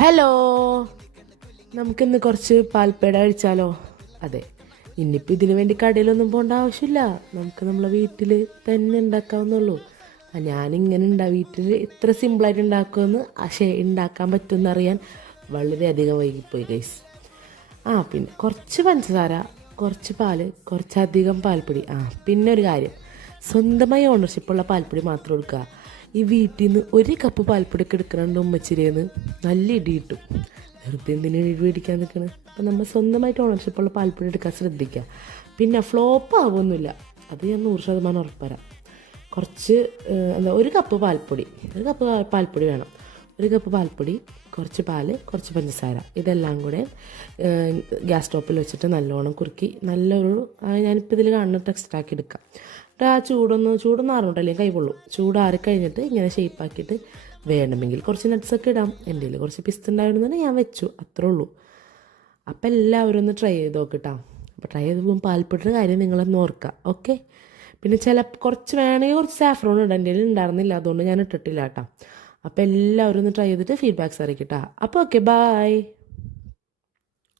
Hello, നമുക്കിന്ന് കുറച്ച് പാൽപ്പേട കഴിച്ചാലോ? അതെ, ഇന്നിപ്പോൾ ഇതിനു വേണ്ടി കടയിലൊന്നും പോകേണ്ട ആവശ്യമില്ല. നമുക്ക് നമ്മളെ വീട്ടിൽ തന്നെ ഉണ്ടാക്കാവുന്നുള്ളൂ. ഞാനിങ്ങനെ വീട്ടിൽ ഇത്ര സിമ്പിളായിട്ട് ഉണ്ടാക്കുമെന്ന് ഉണ്ടാക്കാൻ പറ്റുമെന്ന് അറിയാൻ വളരെയധികം വൈകിപ്പോയി ഗൈസ്. പിന്നെ കുറച്ച് പഞ്ചസാര, കുറച്ച് പാല്, കുറച്ചധികം പാൽപ്പൊടി. പിന്നെ ഒരു കാര്യം, സ്വന്തമായി ഓണർഷിപ്പുള്ള പാൽപ്പൊടി മാത്രം എടുക്കുക. ഈ വീട്ടിൽ നിന്ന് ഒരു കപ്പ് പാൽപ്പൊടിയൊക്കെ എടുക്കണുണ്ട് ഉമ്മച്ചിരിയെന്ന് നല്ല ഇടി കിട്ടും. വെറുതെ എന്തിനു ഇടി മേടിക്കാൻ നിൽക്കുന്നത്? അപ്പം നമ്മൾ സ്വന്തമായിട്ട് ഓണർഷിപ്പുള്ള പാൽപ്പൊടി എടുക്കാൻ ശ്രദ്ധിക്കുക. പിന്നെ ഫ്ലോപ്പ് ആവുമൊന്നുമില്ല, അത് ഞാൻ 100% ഉറപ്പുതരാം. കുറച്ച് ഒരു കപ്പ് പാൽപ്പൊടി, പാൽപ്പൊടി വേണം. ഒരു കപ്പ് പാൽപ്പൊടി, കുറച്ച് പാല്, കുറച്ച് പഞ്ചസാര, ഇതെല്ലാം കൂടെ ഗ്യാസ് സ്റ്റോപ്പിൽ വെച്ചിട്ട് നല്ലോണം കുറുക്കി നല്ലൊരു ഞാനിപ്പോൾ ഇതിൽ കാണുന്ന ടെക്സ്റ്റാക്കി എടുക്കാം. ആ ചൂടൊന്നും ആറുണ്ടല്ലേ കൈകൊള്ളൂ. ചൂടാറി കഴിഞ്ഞിട്ട് ഇങ്ങനെ ഷേപ്പാക്കിയിട്ട് വേണമെങ്കിൽ കുറച്ച് നട്ട്സൊക്കെ ഇടാം. എൻ്റെ കയ്യിൽ കുറച്ച് പിസ്ത ഉണ്ടായിരുന്നെങ്കിൽ ഞാൻ വെച്ചു, അത്രേ ഉള്ളൂ. അപ്പം എല്ലാവരും ഒന്ന് ട്രൈ ചെയ്ത് നോക്കിട്ടാ. അപ്പോൾ ട്രൈ ചെയ്ത് പോകുമ്പോൾ പാൽപ്പൊടിയുടെ കാര്യം നിങ്ങളൊന്ന് ഓർക്കുക, ഓക്കെ? പിന്നെ കുറച്ച് വേണമെങ്കിൽ കുറച്ച് സാഫ്രോൺ ഇടാം. എൻ്റെ കയ്യിൽ ഉണ്ടായിരുന്നില്ല, അതുകൊണ്ട് ഞാൻ ഇട്ടിട്ടില്ല കേട്ടോ. അപ്പോൾ എല്ലാവരും ഒന്ന് ട്രൈ ചെയ്തിട്ട് ഫീഡ്ബാക്ക്സ് അറിയിക്കട്ടാ. അപ്പോൾ ഓക്കെ, ബൈ.